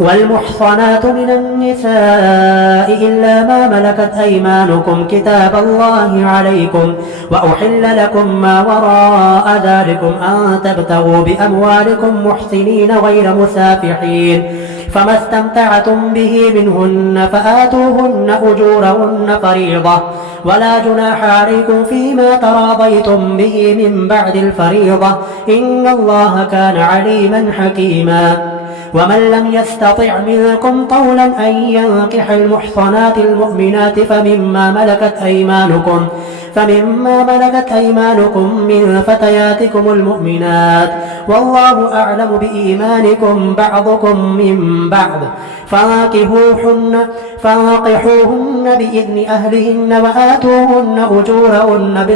والمحصنات من النساء إلا ما ملكت أيمانكم كتاب الله عليكم وأحل لكم ما وراء ذلكم أن تبتغوا بأموالكم محسنين غير مسافحين فما استمتعتم به منهن فآتوهن أجورهن فريضة ولا جناح عليكم فيما تراضيتم به من بعد الفريضة إن الله كان عليما حكيما ومن لم يستطع منكم طولا أن ينكح المحصنات المؤمنات فمما ملكت أيمانكم من فتياتكم المؤمنات والله أعلم بإيمانكم بعضكم من بعض فانكحوهن بإذن أهلهن وآتوهن أجورهن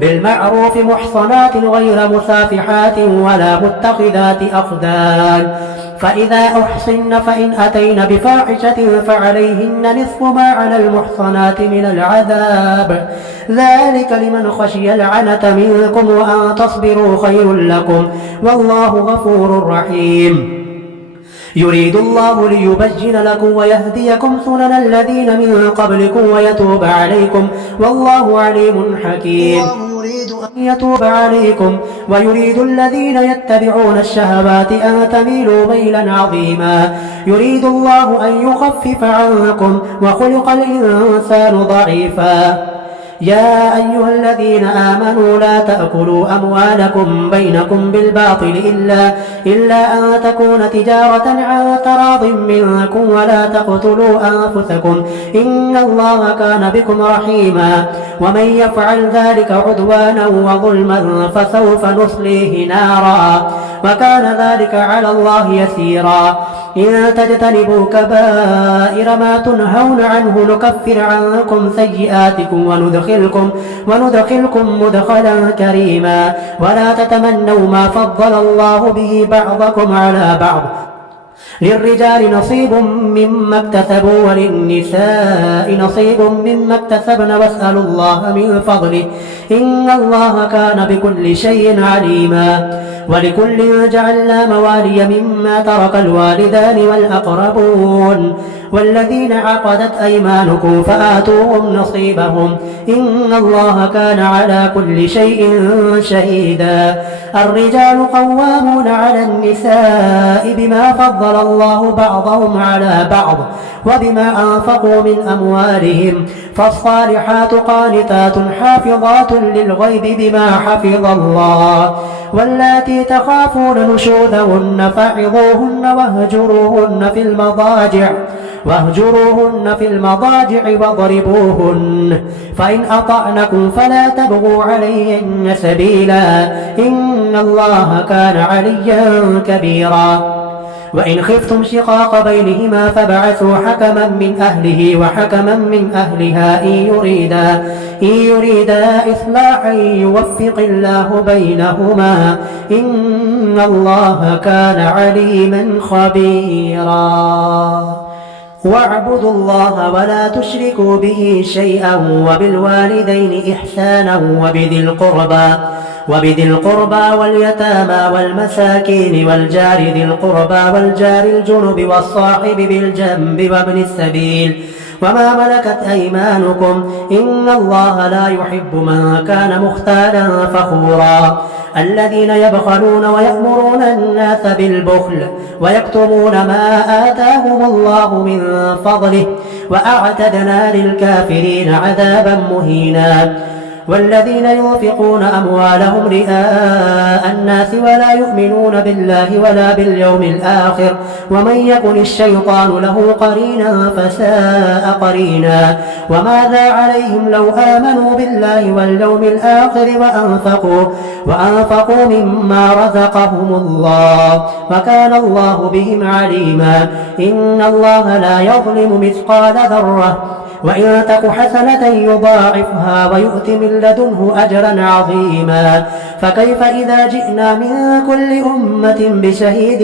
بالمعروف محصنات غير مسافحات ولا متخذات أخدان فإذا أحصن فإن أتين بفاحشة فعليهن نصف ما على المحصنات من العذاب ذلك لمن خشي العنة منكم وأن تصبروا خير لكم والله غفور رحيم يريد الله ليبين لكم ويهديكم سنن الذين من قبلكم ويتوب عليكم والله عليم حكيم يريد أن يتوب عليكم ويريد الذين يتبعون الشهوات أن تميلوا ميلا عظيما يريد الله أن يخفف عنكم وخلق الإنسان ضعيفا يا أيها الذين آمنوا لا تأكلوا أموالكم بينكم بالباطل إلا أن تكون تجارة عن تراض منكم ولا تقتلوا أنفسكم إن الله كان بكم رحيما ومن يفعل ذلك عدوانا وظلما فسوف نصليه نارا وكان ذلك على الله يسيرا إن تجتنبوا كبائر ما تنهون عنه نكفر عنكم سيئاتكم وندخلكم مدخلا كريما ولا تتمنوا ما فضل الله به بعضكم على بعض للرجال نصيب مما اكتسبوا وللنساء نصيب مما اكتسبن واسألوا الله من فضله إن الله كان بكل شيء عليما ولكل جعلنا موالي مما ترك الوالدان والأقربون والذين عقدت أيمانكم فآتوهم نصيبهم إن الله كان على كل شيء شهيدا الرجال قوامون على النساء بما فضل الله بعضهم على بعض وبما أنفقوا من أموالهم فالصالحات قانتات حافظات للغيب بما حفظ الله واللاتي تخافون نشوذهن فعظوهن واهجروهن في المضاجع واضربوهن فإن أطعنكم فلا تبغوا عليهن سبيلا إن الله كان عليا كبيرا وإن خفتم شقاق بينهما فابعثوا حكما من أهله وحكما من أهلها إن يريدا إصلاحا يوفق الله بينهما إن الله كان عليما خبيرا واعبدوا الله ولا تشركوا به شيئا وبالوالدين إحسانا وبذي القربى واليتامى والمساكين والجار ذي القربى والجار الجنب والصاحب بالجنب وابن السبيل وما ملكت أيمانكم إن الله لا يحب من كان مختالا فخورا الذين يبخلون ويأمرون الناس بالبخل ويكتمون ما آتاهم الله من فضله وأعتدنا للكافرين عذابا مهينا والذين ينفقون أموالهم رئاء الناس ولا يؤمنون بالله ولا باليوم الآخر ومن يكن الشيطان له قرينا فساء قرينا وماذا عليهم لو آمنوا بالله واليوم الآخر وأنفقوا مما رزقهم الله وكان الله بهم عليما إن الله لا يظلم مثقال ذرة وإن تك حسنة يضاعفها ويؤت من لدنه أجرا عظيما فكيف إذا جئنا من كل أمة بشهيد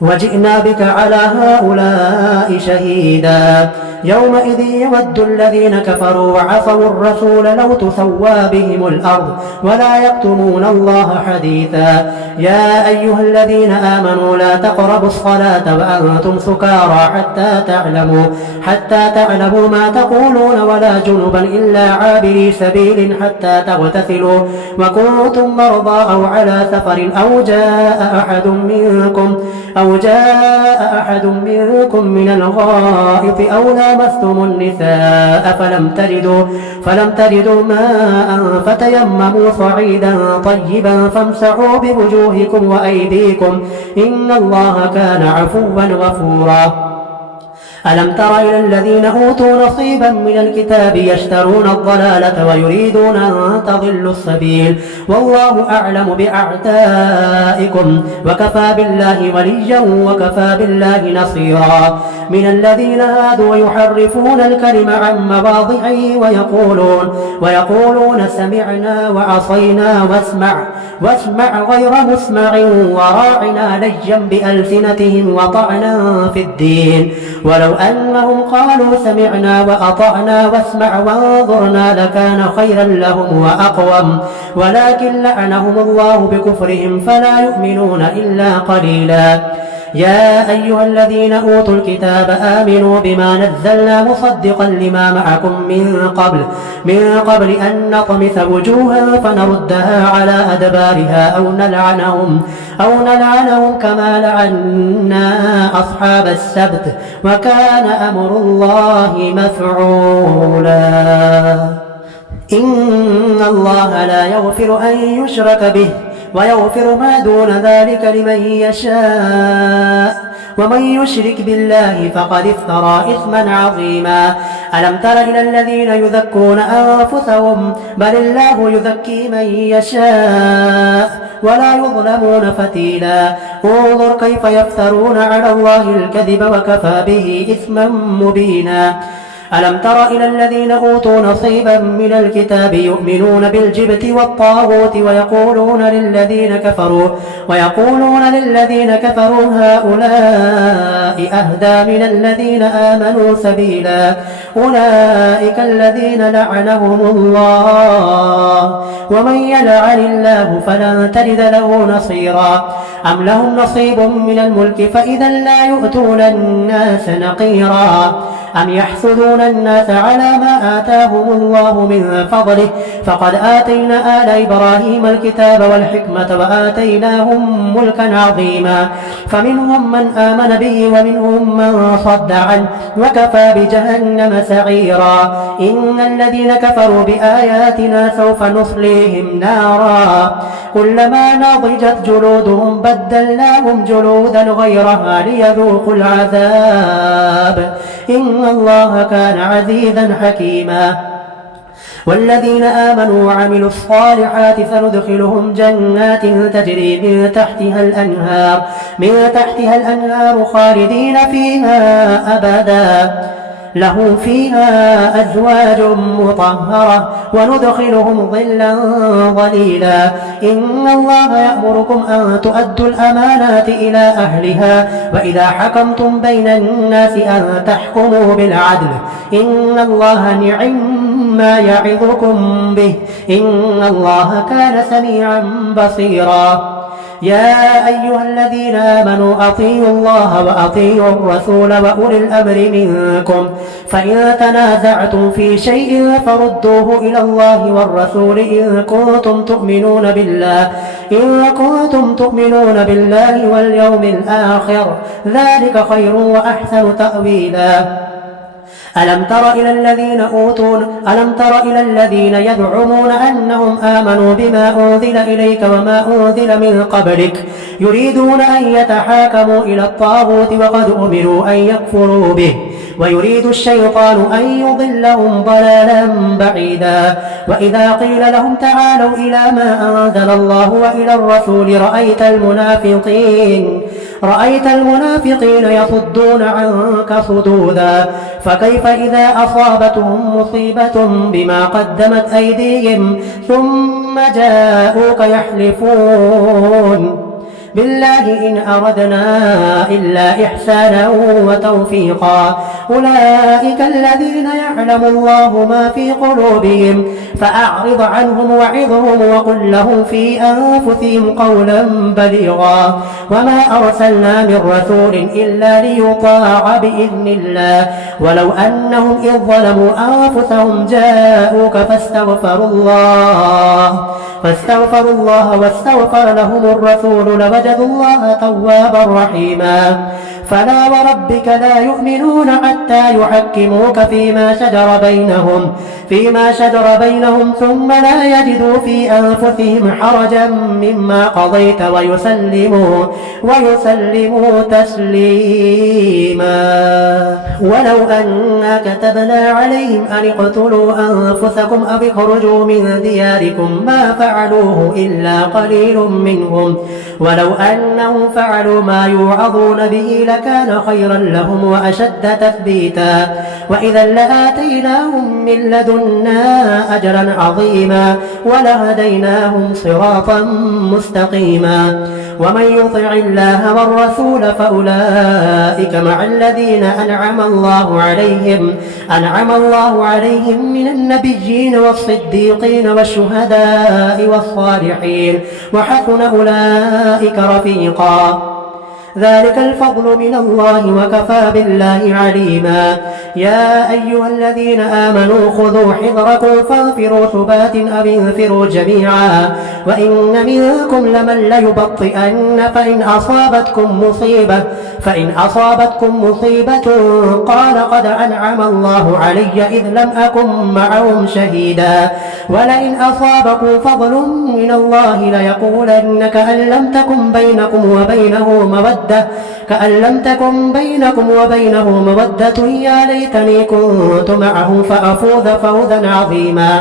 وجئنا بك على هؤلاء شهيدا يومئذ يود الذين كفروا وعصوا الرسول لو تسوى بهم الأرض ولا يكتمون الله حديثا يا أيها الذين آمنوا لا تقربوا الصلاة وأنتم سكارى حتى تعلموا ما تقولون ولا جنبا إلا عابري سبيل حتى تغتسلوا وكنتم مرضى أو على سفر أو جاء أحد منكم من الغائط أو لامستم النساء فلم تجدوا ماء فتيمموا صعيدا طيبا فامسحوا بوجوهكم وأيديكم إن الله كان عفوا غفورا ألم تر إلى الذين أوتوا نصيبا من الكتاب يشترون الضلالة ويريدون أن تضلوا السبيل والله أعلم بأعدائكم وكفى بالله وليا وكفى بالله نصيرا من الذين هادوا يحرفون الكلم عن مواضعه ويقولون سمعنا وعصينا واسمع غير مسمع وراعنا لجا بألسنتهم وطعنا في الدين ولو أنهم قالوا سمعنا وأطعنا واسمع وانظرنا لكان خيرا لهم وأقوم ولكن لعنهم الله بكفرهم فلا يؤمنون إلا قليلا يا أيها الذين أوتوا الكتاب آمنوا بما نزلنا مصدقا لما معكم من قبل أن نطمس وجوها فنردها على أدبارها أو نلعنهم كما لعنا أصحاب السبت وكان أمر الله مفعولا إن الله لا يغفر أن يشرك به ويغفر ما دون ذلك لمن يشاء ومن يشرك بالله فقد افترى إثما عظيما ألم تر إلى الذين يذكون أنفسهم بل الله يذكي من يشاء ولا يظلمون فتيلا انظر كيف يفترون على الله الكذب وكفى به إثما مبينا ألم تر إلى الذين أوتوا نصيبا من الكتاب يؤمنون بالجبت والطاغوت ويقولون للذين كفروا هؤلاء أهدى من الذين آمنوا سبيلا أولئك الذين لعنهم الله ومن يلعن الله فلن تجد له نصيرا أم لهم نصيب من الملك فإذا لا يؤتون الناس نقيرا أم يحسدون الناس على ما آتاهم الله من فضله فقد آتينا آل إبراهيم الكتاب والحكمة وآتيناهم ملكا عظيما فمنهم من آمن به ومنهم من صد عنه وكفى بجهنم سعيرا إن الذين كفروا بآياتنا سوف نصليهم نارا كلما نضجت جلودهم بدلناهم جلودا غيرها ليذوقوا العذاب إن الله كان عزيزا حكيما والذين آمنوا وعملوا الصالحات سندخلهم جنات تجري من تحتها الأنهار خالدين فيها أبدا لهم فيها أزواج مطهرة وندخلهم ظلا ظليلا إن الله يأمركم أن تؤدوا الأمانات إلى أهلها وإذا حكمتم بين الناس أن تحكموا بالعدل إن الله نعم ما يعظكم به إن الله كان سميعا بصيرا يا أيها الذين آمنوا أطيعوا الله وأطيعوا الرسول وأولي الأمر منكم فإن تنازعتم في شيء فردوه إلى الله والرسول إن كنتم تؤمنون بالله واليوم الآخر ذلك خير وأحسن تأويلا ألم تر إلى الذين يزعمون أنهم آمنوا بما أنزل إليك وما أنزل من قبلك يريدون أن يتحاكموا إلى الطاغوت وقد أمروا أن يكفروا به ويريد الشيطان أن يضلهم ضلالا بعيدا وإذا قيل لهم تعالوا إلى ما أنزل الله وإلى الرسول رأيت المنافقين يصدون عنك صدودا فكيف إذا أصابتهم مصيبة بما قدمت بالله إن أردنا إلا إحسانا وتوفيقا أولئك الذين يعلم الله ما في قلوبهم فأعرض عنهم وعظهم وقل لهم في أنفسهم قولا بليغا وما أرسلنا من رسول إلا ليطاع بإذن الله ولو أنهم إذ ظلموا أنفسهم جاءوك فاستغفروا الله واستغفر لهم الرسول لوجدوا الله توابا رحيما فلا وربك لا يؤمنون حتى يحكموك فيما شجر بينهم ثم لا يجدوا في أنفسهم حرجا مما قضيت ويسلموا تسليما ولو أنا كتبنا عليهم أن اقتلوا أنفسكم أو اخرجوا من دياركم ما فعلوه إلا قليل منهم ولو أنهم فعلوا ما يوعظون به لكان خيرا لهم وأشد تثبيتا وإذا لآتيناهم من لدنا أجرا عظيما ولهديناهم صراطا مستقيما ومن يطع الله والرسول فأولئك مع الذين أنعم الله عليهم من النبيين والصديقين والشهداء والصالحين وحسن أولئك رفيقا ذلك الفضل من الله وكفى بالله عليما يا أيها الذين آمنوا خذوا حذركم فانفروا ثبات أو انفروا جميعا وإن منكم لمن ليبطئن فإن أصابتكم مصيبة قال قد أنعم الله علي إذ لم أكن معهم شهيدا ولئن أصابكم فضل من الله ليقولن كأن لم تكن بينكم وبينه مودة يا ليتني كنت معهم فأفوز فوزا عظيما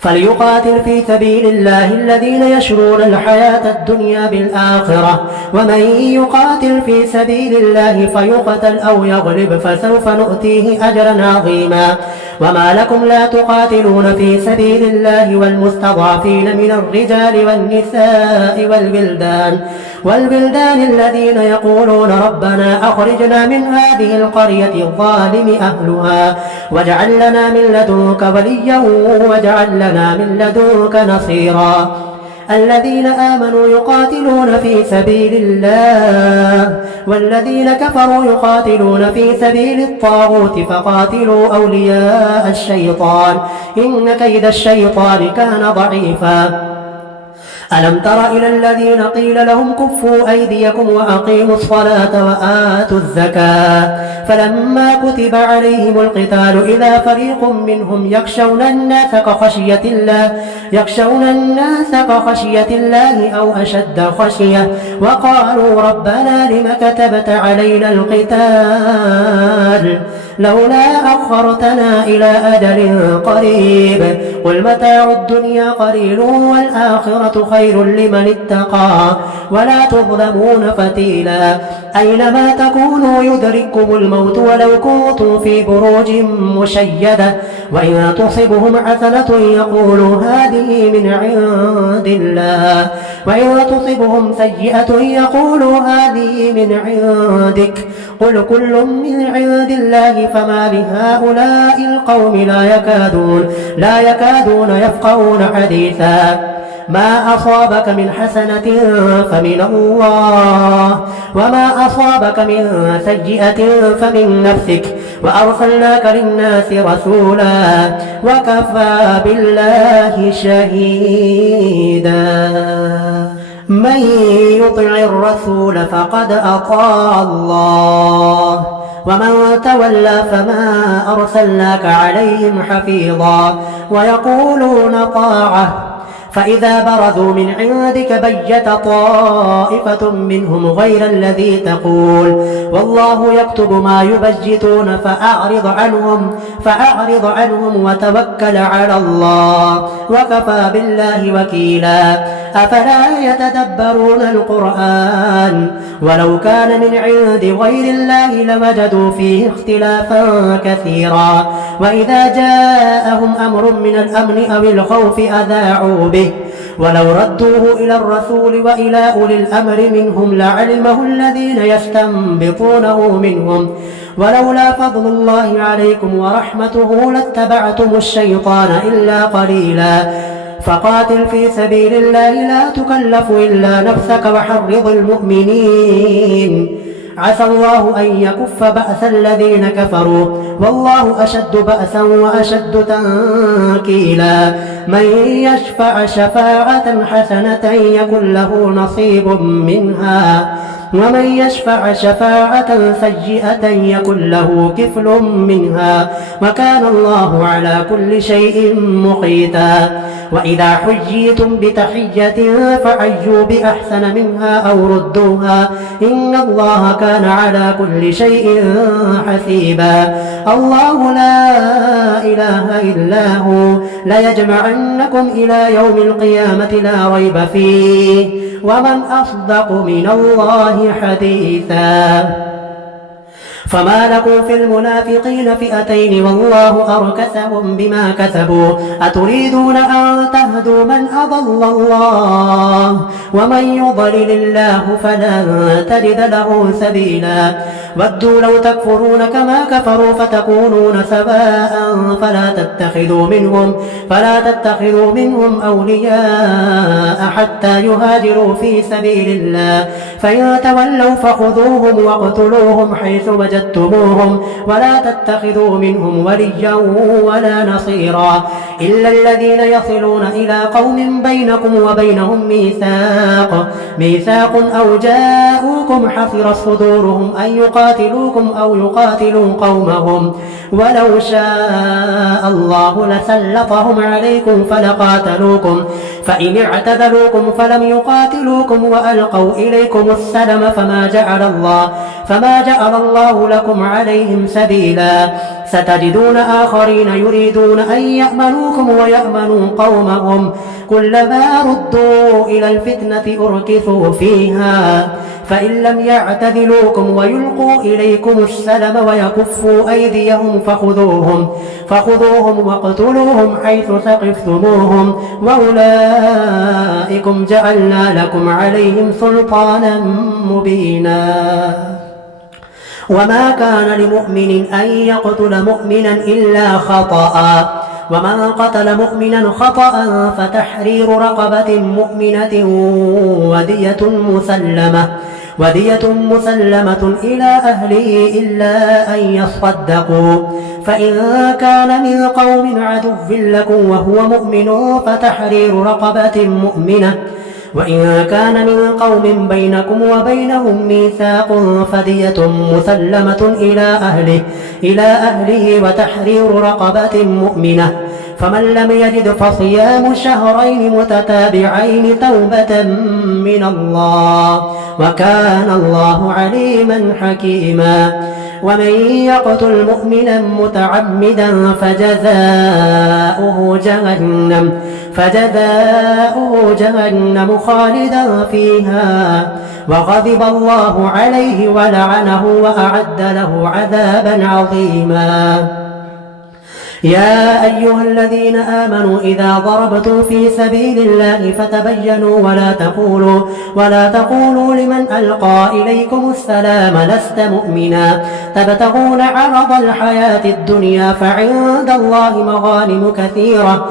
فليقاتل في سبيل الله الذين يشرون الحياة الدنيا بالآخرة ومن يقاتل في سبيل الله فيقتل أو يغلب فسوف نؤتيه أجرا عظيما وما لكم لا تقاتلون في سبيل الله والمستضعفين من الرجال والنساء والبلدان الذين يقولون ربنا أخرجنا من هذه القرية الظالم أهلها واجعل لنا من لدنك وليا واجعل لنا من لدنك نصيرا الذين آمنوا يقاتلون في سبيل الله والذين كفروا يقاتلون في سبيل الطاغوت فقاتلوا أولياء الشيطان إن كيد الشيطان كان ضعيفا ألم تر إلى الذين قيل لهم كفوا أيديكم وأقيموا الصلاة وآتوا الزكاة فلما كتب عليهم القتال إذا فريق منهم يخشون الناس كخشية الله أو أشد خشية وقالوا ربنا لم كتبت علينا القتال لولا أخرتنا إلى أجل قريب قل متاع الدنيا قليل والآخرة خير لمن اتقى ولا تظلمون فتيلا أينما تكونوا يدرككم الموت ولو كنتم في بروج مشيدة وإن تصبهم حسنة يقولوا هذه من عند الله وإن تصبهم سيئة يقولوا هذه من عندك قل كل من عند الله فما لهؤلاء القوم لا يكادون يفقهون حديثا ما أصابك من حسنة فمن الله وما أصابك من سيئة فمن نفسك وأرسلناك للناس رسولا وكفى بالله شهيدا من يطع الرسول فقد أطاع الله ومن تولى فما أرسلناك عليهم حفيظا ويقولون طاعة فإذا برزوا من عندك بيت طائفة منهم غير الذي تقول والله يكتب ما يبجتون فأعرض عنهم وتوكل على الله وكفى بالله وكيلا أفلا يتدبرون القرآن ولو كان من عند غير الله لوجدوا فيه اختلافا كثيرا وإذا جاءهم أمر من الأمن أو الخوف أذاعوا به ولو ردوه إلى الرسول وإلى أولي الأمر منهم لعلمه الذين يستنبطونه منهم ولولا فضل الله عليكم ورحمته لاتبعتم الشيطان إلا قليلا فقاتل في سبيل الله لا تكلف إلا نفسك وحرض المؤمنين عسى الله أن يكف بأس الذين كفروا والله أشد بأسا وأشد تنكيلا من يشفع شفاعة حسنة يكن له نصيب منها ومن يشفع شفاعة سيئة يكن له كفل منها وكان الله على كل شيء مقيتا وإذا حييتم بتحية فحيوا بأحسن منها أو ردوها إن الله كان على كل شيء حسيبا الله لا إله إلا هو ليجمعنكم إلى يوم القيامة لا ريب فيه ومن أصدق من الله حديثا فما لكم في المنافقين فئتين والله أركسهم بما كسبوا أتريدون أن تهدوا من أضل الله ومن يضلل الله فلن تجد له سبيلا ودوا لو تكفرون كما كفروا فتكونون سواء فلا تتخذوا منهم أولياء حتى يهاجروا في سبيل الله فإن تولوا فخذوهم واقتلوهم حيث وجدتموهم ولا تتخذوا منهم وليا ولا نصيرا إلا الذين يصلون إلى قوم بينكم وبينهم ميثاق أو جاءوكم حصرت صدورهم أن يقاتلوكم أو يقاتلوا قومهم ولو شاء الله لسلطهم عليكم فلقاتلوكم فإن اعتذلوكم فلم يقاتلوكم وألقوا إليكم السلم فما جعل الله لكم عليهم سبيلا ستجدون آخرين يريدون أن يأمنوكم ويأمنوا قومهم كلما ردوا إلى الفتنة أركثوا فيها فإن لم يعتذلوكم ويلقوا إليكم السلم ويكفوا أيديهم فخذوهم واقتلوهم حيث ثقفتموهم وأولئكم جعلنا لكم عليهم سلطانا مبينا وما كان لمؤمن أن يقتل مؤمنا إلا خطأ ومن قتل مؤمنا خطأ فتحرير رقبة مؤمنة ودية مسلمة إلى أهله إلا أن يصدقوا فإن كان من قوم عدو لكم وهو مؤمن فتحرير رقبة مؤمنة وإن كان من قوم بينكم وبينهم ميثاق فدية مسلمة إلى أهله وتحرير رقبة مؤمنة فمن لم يجد فصيام شهرين متتابعين توبة من الله وكان الله عليما حكيما ومن يقتل مؤمنا متعمدا فجزاؤه جهنم خالدا فيها وغضب الله عليه ولعنه وأعد له عذابا عظيما يا أيها الذين آمنوا إذا ضربتم في سبيل الله فتبينوا ولا تقولوا لمن ألقى إليكم السلام لست مؤمنا تبتغون عرض الحياة الدنيا فعند الله مغانم كثيرة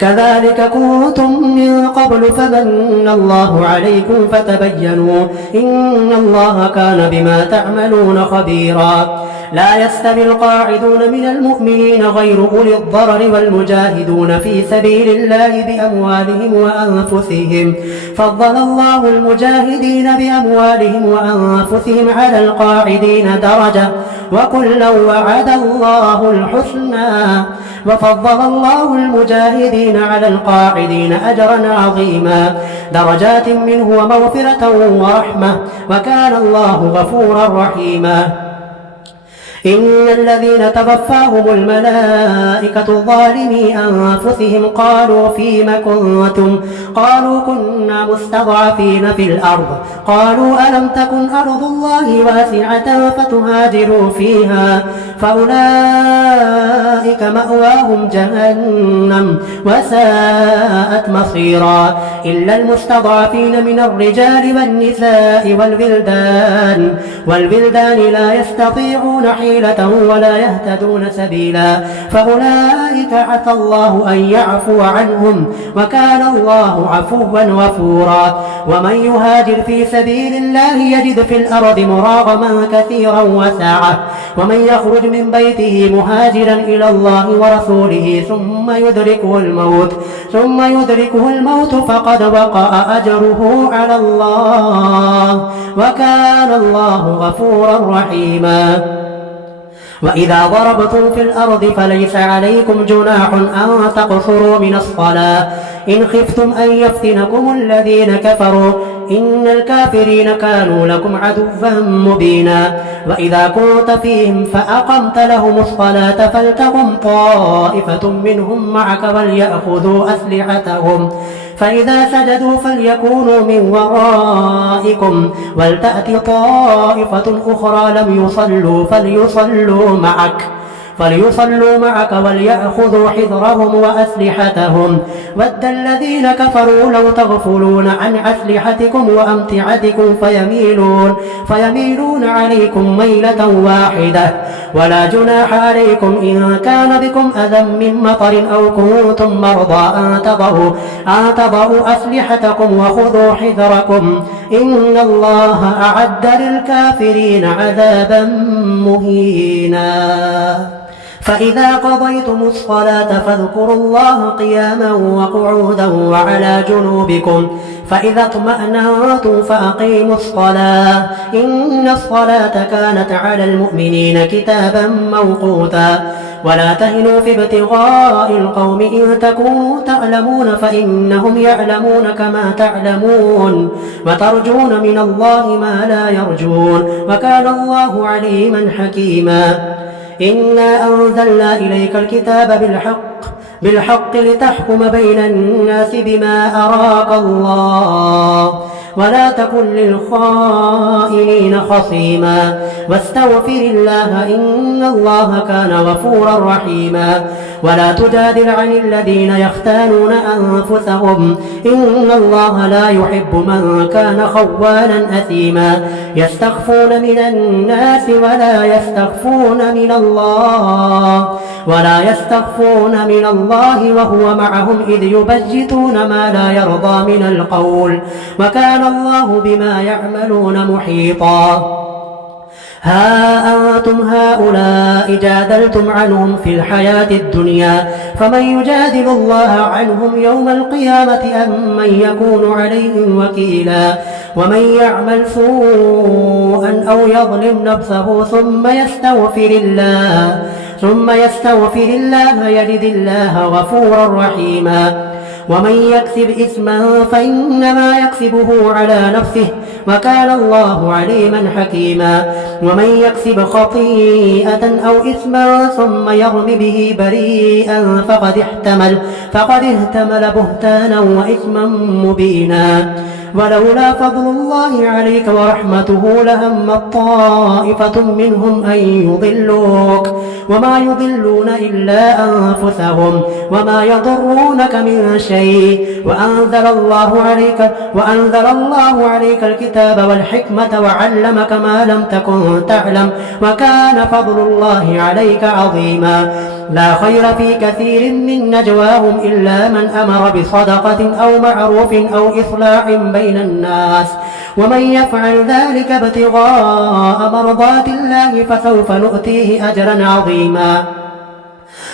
كذلك كنتم من قبل فمن الله عليكم فتبينوا إن الله كان بما تعملون خبيرا لا يستوي القاعدون من المؤمنين غير أولي الضرر والمجاهدون في سبيل الله بأموالهم وأنفسهم فضل الله المجاهدين بأموالهم وأنفسهم على القاعدين درجة وكلا وعد الله الحسنى وفضل الله المجاهدين على القاعدين أجرا عظيما درجات منه ومغفرة ورحمة وكان الله غفورا رحيما إن الذين توفاهم الملائكة ظالمي أنفسهم قالوا فيم كنتم قالوا كنا مستضعفين في الأرض قالوا ألم تكن أرض الله واسعة فتهاجروا فيها فأولئك مأواهم جهنم وساءت مصيرا إلا المستضعفين من الرجال والنساء والولدان لا يستطيعون حيلة ولا يهتدون سبيلا فأولئك عسى الله أن يعفو عنهم وكان الله عفوا غفورا ومن يهاجر في سبيل الله يجد في الأرض مراغما كثيرا وسعة ومن يخرج من بيته مهاجرا إلى الله ورسوله ثم يدركه الموت فقد وقع أجره على الله وكان الله غفورا رحيما وإذا ضربتم في الأرض فليس عليكم جناح أن تقصروا من الصلاة إن خفتم أن يفتنكم الذين كفروا إن الكافرين كانوا لكم عدوا مبينا وإذا كنت فيهم فأقمت لهم الصلاة فلتقم طائفة منهم معك وليأخذوا أسلحتهم فإذا سجدوا فليكونوا من ورائكم ولتأت طائفة أخرى لم يصلوا فليصلوا معك وليأخذوا حذرهم وأسلحتهم ود الذين كفروا لو تغفلون عن أسلحتكم وأمتعتكم فيميلون عليكم ميلة واحدة ولا جناح عليكم إن كان بكم أذى من مطر أو كنتم مرضى أن تضعوا أسلحتكم وخذوا حذركم إن الله أعد للكافرين عذابا مهينا فإذا قضيتم الصلاة فاذكروا الله قياما وقعودا وعلى جنوبكم فإذا اطمأننتم فأقيموا الصلاة إن الصلاة كانت على المؤمنين كتابا موقوتا ولا تهنوا في ابتغاء القوم إن تكونوا تعلمون فإنهم يعلمون كما تعلمون وترجون من الله ما لا يرجون وكان الله عليما حكيما إنا أنزلنا إليك الكتاب بالحق لتحكم بين الناس بما أراك الله ولا تكن للخائنين خصيما واستغفر الله إن الله كان غفورا رحيما ولا تجادل عن الذين يختانون أنفسهم إن الله لا يحب من كان خوانا أثيما يستخفون من الناس ولا يستخفون من الله وهو معهم إذ يبجتون ما لا يرضى من القول وكان الله بما يعملون محيطا ها أنتم هؤلاء جادلتم عنهم في الحياة الدنيا فمن يجادل الله عنهم يوم القيامة أم من يكون عليهم وكيلا ومن يعمل سوءا أو يظلم نفسه ثم يستغفر الله يجد الله غفورا رحيما ومن يكسب إثما فإنما يكسبه على نفسه وكان الله عليما حكيما ومن يكسب خطيئة أو إثما ثم يرم به بريئا فقد احتمل بهتانا وإثما مبينا ولولا فضل الله عليك ورحمته لهم طائفة منهم أن يضلوك وما يضلون إلا أنفسهم وما يضرونك من شيء وأنزل الله عليك الكتاب والحكمة وعلمك ما لم تكن تعلم وكان فضل الله عليك عظيما لا خير في كثير من نجواهم إلا من أمر بصدقة أو معروف أو إصلاح بين الناس ومن يفعل ذلك ابتغاء مرضات الله فسوف نؤتيه أجرا عظيما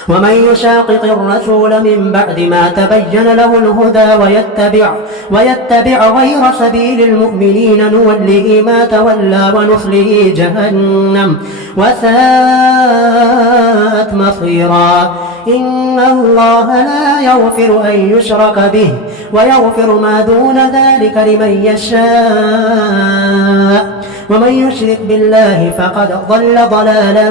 ومن يشاقق الرسول من بعد ما تبين له الهدى ويتبع غير سبيل المؤمنين نوله ما تولى ونصله جهنم وساءت مصيرا إن الله لا يغفر أن يشرك به ويغفر ما دون ذلك لمن يشاء ومن يشرك بالله فقد ضل ضلالا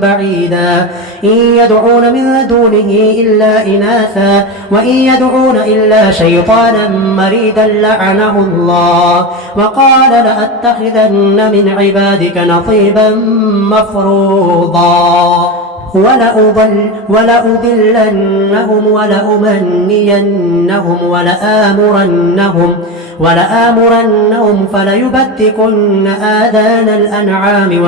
بعيدا إن يدعون من دونه إلا إناثا وإن يدعون إلا شيطانا مريدا لعنه الله وقال لأتخذن من عبادك نصيبا مفروضا ولأضلنهم ولأمنينهم ولآمرنهم فليبتكن آذان الأنعام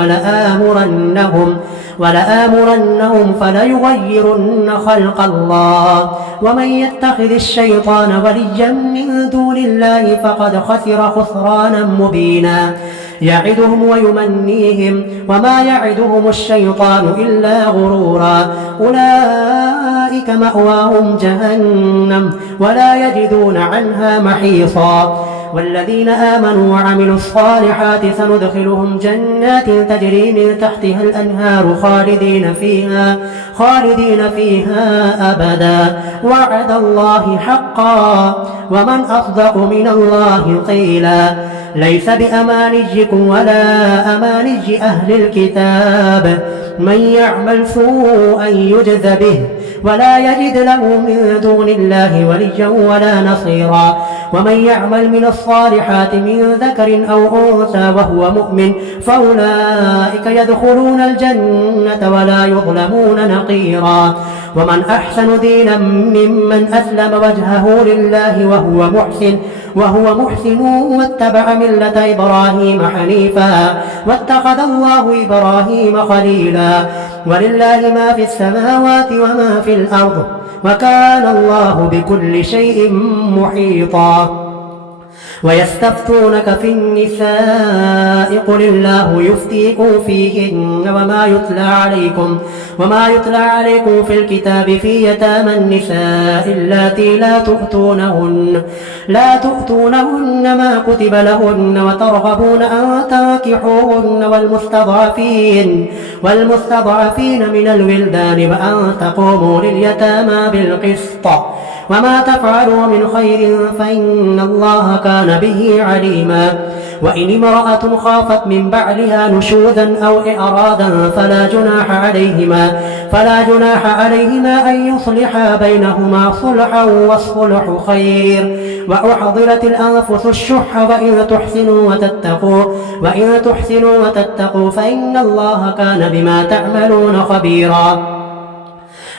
ولآمرنهم فليغيرن خلق الله ومن يتخذ الشيطان وليا من دون الله فقد خسر خسرانا مبينا يعدهم ويمنيهم وما يعدهم الشيطان إلا غرورا أولئك مأواهم جهنم ولا يجدون عنها محيصا والذين آمنوا وعملوا الصالحات سندخلهم جنات تجري من تحتها الأنهار خالدين فيها أبدا وعد الله حقا ومن أصدق من الله قيلا ليس بأمانيكم ولا أماني أهل الكتاب من يعمل سوءا يجز به ولا يجد له من دون الله وليا ولا نصيرا ومن يعمل من الصالحات من ذكر أو أنثى وهو مؤمن فأولئك يدخلون الجنة ولا يظلمون نقيرا ومن أحسن دينا ممن أسلم وجهه لله وهو محسن واتبع ملة إبراهيم حنيفا واتخذ الله إبراهيم خليلا ولله ما في السماوات وما في الأرض وكان الله بكل شيء محيطا ويستفتونك في النساء قل الله يفتيكم فيهن وما يتلى عليكم في الكتاب في يتامى النساء اللاتي لا تؤتونهن ما كتب لهن وترغبون أن تنكحوهن والمستضعفين من الولدان وأن تقوموا لليتامى بالقسط وما تفعلوا من خير فإن الله كان به عليما وإن امرأة خافت من بعلها نشوذا أو إعراضا فلا جناح عليهما أن يصلحا بينهما صلحا والصلح خير وأحضرت الأنفس الشح وإن تحسنوا وتتقوا فإن الله كان بما تعملون خبيرا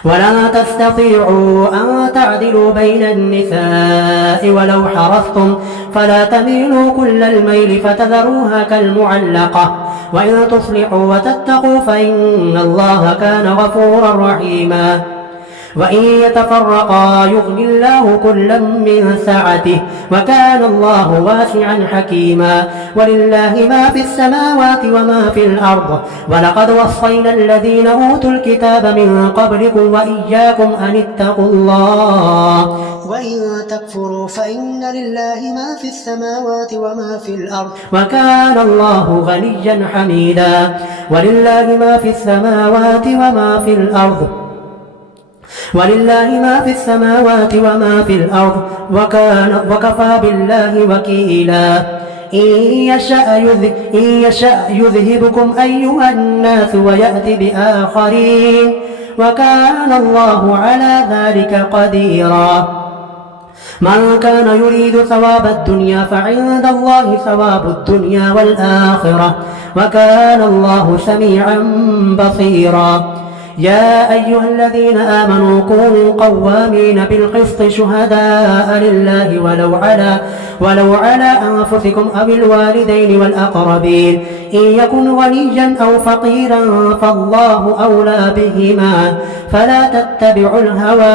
ولا تستطيعوا أن تعدلوا بين النساء ولو حرصتم فلا تميلوا كل الميل فتذروها كالمعلقة وإن تصلحوا وتتقوا فإن الله كان غفورا رحيما وإن يتفرقا يغني الله كلا من سعته وكان الله واسعا حكيما ولله ما في السماوات وما في الأرض ولقد وصينا الذين أوتوا الكتاب من قبلكم وإياكم أن اتقوا الله وإن تكفروا فإن لله ما في السماوات وما في الأرض وكان الله غنيا حميدا ولله ما في السماوات وما في الأرض وكفى بالله وكيلا إن يشأ يذهبكم أيها الناس ويأتي بآخرين وكان الله على ذلك قديرا من كان يريد ثواب الدنيا فعند الله ثواب الدنيا والآخرة وكان الله سميعا بصيرا يا أيها الذين آمنوا كونوا قوامين بالقسط شهداء لله ولو على أنفسكم أو الوالدين والأقربين إن يكن غنيا أو فقيرا فالله أولى بهما فلا تتبعوا الهوى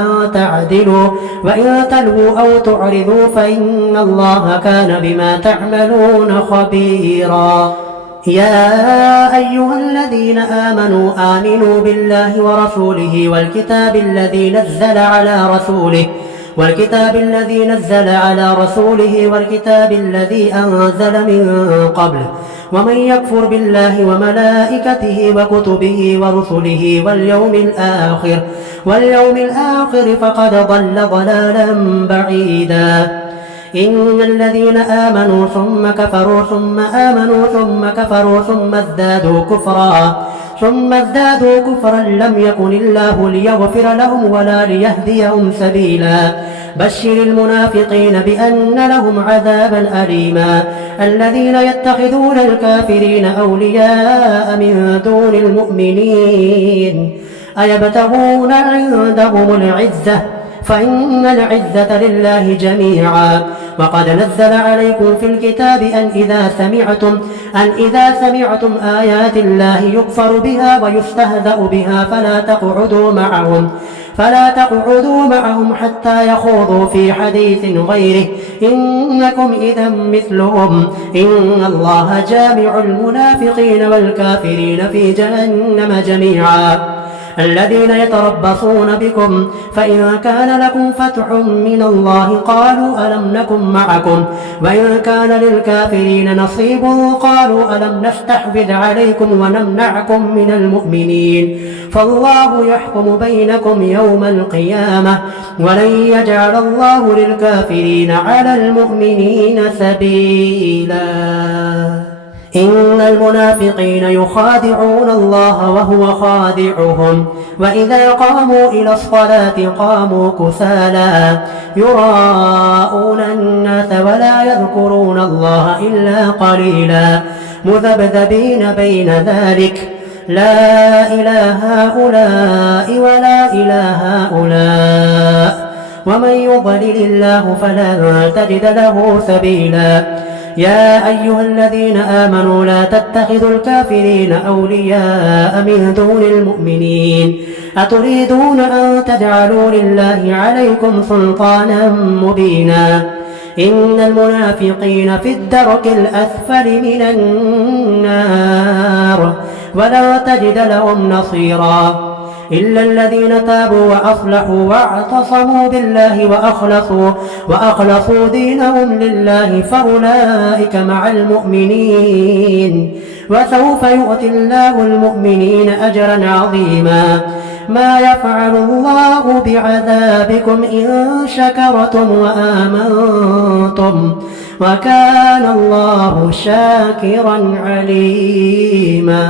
أن تعدلوا وإن تلووا أو تعرضوا فإن الله كان بما تعملون خبيرا يا أيها الذين آمنوا آمنوا بالله ورسوله والكتاب الذي نزل على رسوله والكتاب الذي أنزل من قبل ومن يكفر بالله وملائكته وكتبه ورسله واليوم الآخر فقد ضل ضلالا بعيدا إن الذين آمنوا ثم كفروا ثم آمنوا ثم كفروا ثم ازدادوا كفرا لم يكن الله ليغفر لهم ولا ليهديهم سبيلا بشر المنافقين بأن لهم عذابا أليما الذين يتخذون الكافرين أولياء من دون المؤمنين أيبتغون عندهم العزة فإن العزة لله جميعا وقد نزل عليكم في الكتاب أن إذا سمعتم آيات الله يكفر بها ويستهزأ بها فلا تقعدوا معهم حتى يخوضوا في حديث غيره إنكم إذا مثلهم إن الله جامع المنافقين والكافرين في جهنم جميعا الذين يتربصون بكم فإن كان لكم فتح من الله قالوا ألم نكن معكم وإن كان للكافرين نصيب قالوا ألم نستحوذ عليكم ونمنعكم من المؤمنين فالله يحكم بينكم يوم القيامة ولن يجعل الله للكافرين على المؤمنين سبيلا إن المنافقين يخادعون الله وهو خادعهم وإذا قاموا إلى الصلاة قاموا كسالى يراءون الناس ولا يذكرون الله إلا قليلا مذبذبين بين ذلك لا إله هؤلاء ولا إله هؤلاء ومن يضلل الله فلن تجد له سبيلا يا أيها الذين آمنوا لا تتخذوا الكافرين أولياء من دون المؤمنين أتريدون أن تجعلوا لله عليكم سلطانا مبينا إن المنافقين في الدرك الأسفل من النار ولا تجد لهم نصيرا إلا الذين تابوا وأصلحوا واعتصموا بالله وأخلصوا دينهم لله فأولئك مع المؤمنين وسوف يؤتي الله المؤمنين أجرا عظيما ما يفعل الله بعذابكم إن شكرتم وآمنتم وكان الله شاكرا عليما